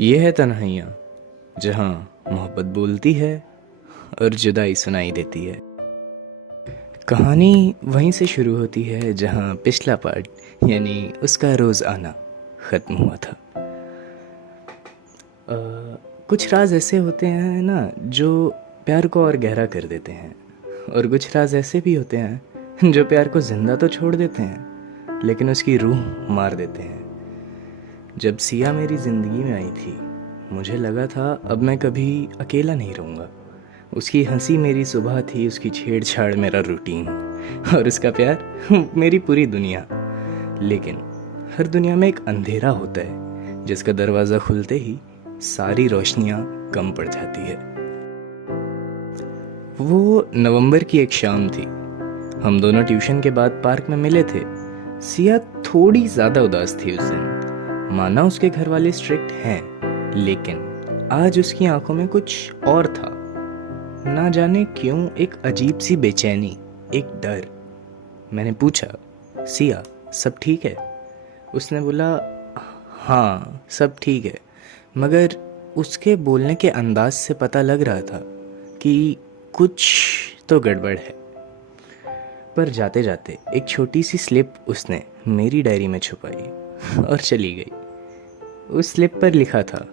ये है तन्हाइयाँ जहाँ मोहब्बत बोलती है और जुदाई सुनाई देती है। कहानी वहीं से शुरू होती है जहाँ पिछला पार्ट यानी उसका रोज़ आना ख़त्म हुआ था। कुछ राज ऐसे होते हैं ना जो प्यार को और गहरा कर देते हैं, और कुछ राज ऐसे भी होते हैं जो प्यार को ज़िंदा तो छोड़ देते हैं लेकिन उसकी रूह मार देते हैं। जब सिया मेरी ज़िंदगी में आई थी मुझे लगा था अब मैं कभी अकेला नहीं रहूँगा। उसकी हंसी मेरी सुबह थी, उसकी छेड़छाड़ मेरा रूटीन और उसका प्यार मेरी पूरी दुनिया। लेकिन हर दुनिया में एक अंधेरा होता है जिसका दरवाज़ा खुलते ही सारी रोशनियाँ कम पड़ जाती है। वो नवंबर की एक शाम थी। हम दोनों ट्यूशन के बाद पार्क में मिले थे। सिया थोड़ी ज़्यादा उदास थी उस दिन। माना उसके घर वाले स्ट्रिक्ट हैं, लेकिन आज उसकी आंखों में कुछ और था। ना जाने क्यों एक अजीब सी बेचैनी, एक डर। मैंने पूछा, सिया सब ठीक है? उसने बोला, हाँ सब ठीक है, मगर उसके बोलने के अंदाज से पता लग रहा था कि कुछ तो गड़बड़ है। पर जाते जाते एक छोटी सी स्लिप उसने मेरी डायरी में छुपाई और चली गई। उस स्लिप पर लिखा था,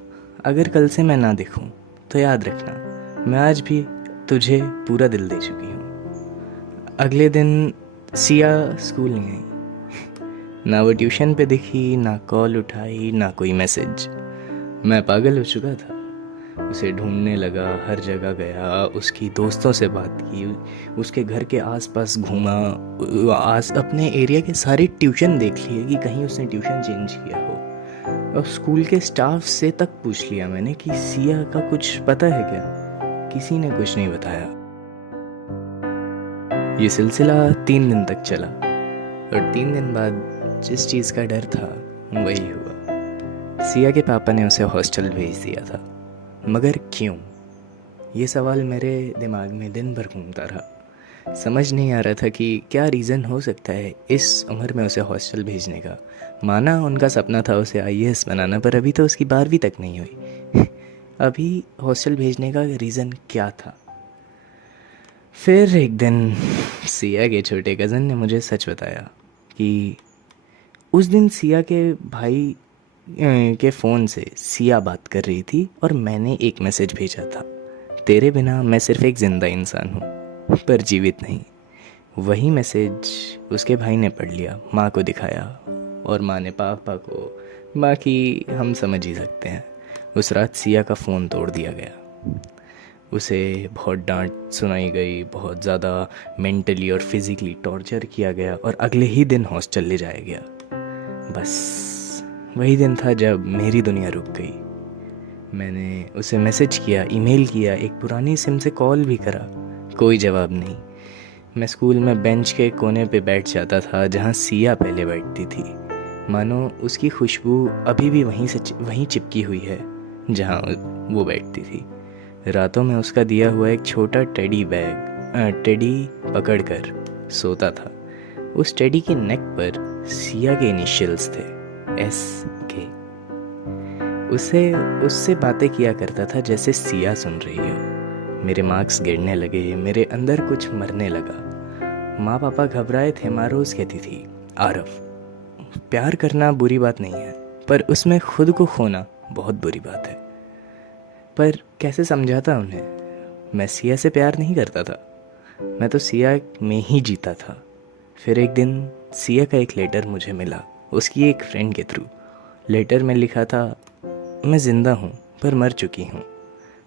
अगर कल से मैं ना दिखूं तो याद रखना मैं आज भी तुझे पूरा दिल दे चुकी हूँ। अगले दिन सिया स्कूल नहीं आई। ना वो ट्यूशन पे दिखी, ना कॉल उठाई, ना कोई मैसेज। मैं पागल हो चुका था। उसे ढूंढने लगा, हर जगह गया, उसकी दोस्तों से बात की, उसके घर के आसपास घूमा, अपने एरिया के सारे ट्यूशन देख लिए कि कहीं उसने ट्यूशन चेंज किया हो। और स्कूल के स्टाफ से तक पूछ लिया मैंने कि सिया का कुछ पता है क्या। किसी ने कुछ नहीं बताया। ये सिलसिला 3 दिन तक चला और 3 दिन बाद जिस चीज़ का डर था वही हुआ। सिया के पापा ने उसे हॉस्टल भेज दिया था। मगर क्यों? ये सवाल मेरे दिमाग में दिन भर घूमता रहा। समझ नहीं आ रहा था कि क्या रीज़न हो सकता है इस उम्र में उसे हॉस्टल भेजने का। माना उनका सपना था उसे आईएएस बनाना, पर अभी तो उसकी 12वीं तक नहीं हुई। अभी हॉस्टल भेजने का रीज़न क्या था? फिर एक दिन सिया के छोटे कज़न ने मुझे सच बताया कि उस दिन सिया के भाई के फ़ोन से सिया बात कर रही थी और मैंने एक मैसेज भेजा था, तेरे बिना मैं सिर्फ एक ज़िंदा इंसान हूँ पर जीवित नहीं। वही मैसेज उसके भाई ने पढ़ लिया, माँ को दिखाया और माँ ने पापा को। बाकी हम समझ ही सकते हैं। उस रात सिया का फ़ोन तोड़ दिया गया। उसे बहुत डांट सुनाई गई, बहुत ज़्यादा मेंटली और फिज़िकली टॉर्चर किया गया और अगले ही दिन हॉस्टल ले जाया गया। बस वही दिन था जब मेरी दुनिया रुक गई। मैंने उसे मैसेज किया, ईमेल किया, एक पुरानी सिम से कॉल भी करा, कोई जवाब नहीं। मैं स्कूल में बेंच के कोने पे बैठ जाता था जहाँ सिया पहले बैठती थी। मानो उसकी खुशबू अभी भी वहीं चिपकी हुई है जहाँ वो बैठती थी। रातों में उसका दिया हुआ एक छोटा टेडी पकड़कर सोता था। उस टेडी के नेक पर सिया के इनिशियल्स थे, SK। उससे बातें किया करता था जैसे सिया सुन रही हो। मेरे मार्क्स गिरने लगे, मेरे अंदर कुछ मरने लगा। माँ पापा घबराए थे, माँ रोज़ कहती थी, आरव प्यार करना बुरी बात नहीं है, पर उसमें खुद को खोना बहुत बुरी बात है। पर कैसे समझाता उन्हें? मैं सिया से प्यार नहीं करता था, मैं तो सिया में ही जीता था। फिर एक दिन सिया का एक लेटर मुझे मिला, उसकी एक फ्रेंड के थ्रू। लेटर में लिखा था, मैं ज़िंदा हूँ पर मर चुकी हूँ।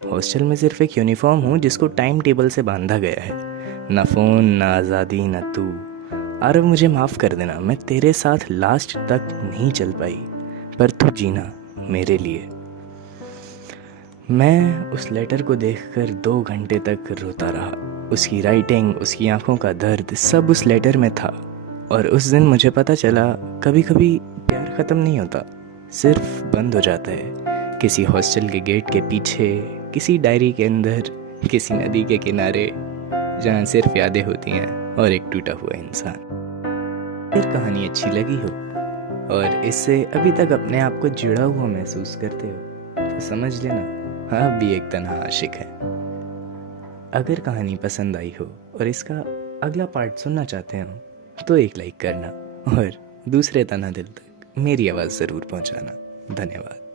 हॉस्टल में सिर्फ एक यूनिफॉर्म हूँ जिसको टाइम टेबल से बांधा गया है। ना फ़ोन, ना आज़ादी, ना तू। आरव मुझे माफ़ कर देना, मैं तेरे साथ लास्ट तक नहीं चल पाई, पर तू जीना मेरे लिए। मैं उस लेटर को देखकर 2 घंटे तक रोता रहा। उसकी राइटिंग, उसकी आंखों का दर्द, सब उस लेटर में था। और उस दिन मुझे पता चला, कभी कभी प्यार ख़त्म नहीं होता, सिर्फ बंद हो जाता है। किसी हॉस्टल के गेट के पीछे, किसी डायरी के अंदर, किसी नदी के किनारे, जहाँ सिर्फ यादें होती हैं और एक टूटा हुआ इंसान। फिर कहानी अच्छी लगी हो और इससे अभी तक अपने आप को जुड़ा हुआ महसूस करते हो तो समझ लेना आप भी एक तन्हा आशिक है। अगर कहानी पसंद आई हो और इसका अगला पार्ट सुनना चाहते हो तो एक लाइक करना और दूसरे तन्हा दिल तक मेरी आवाज़ ज़रूर पहुंचाना। धन्यवाद।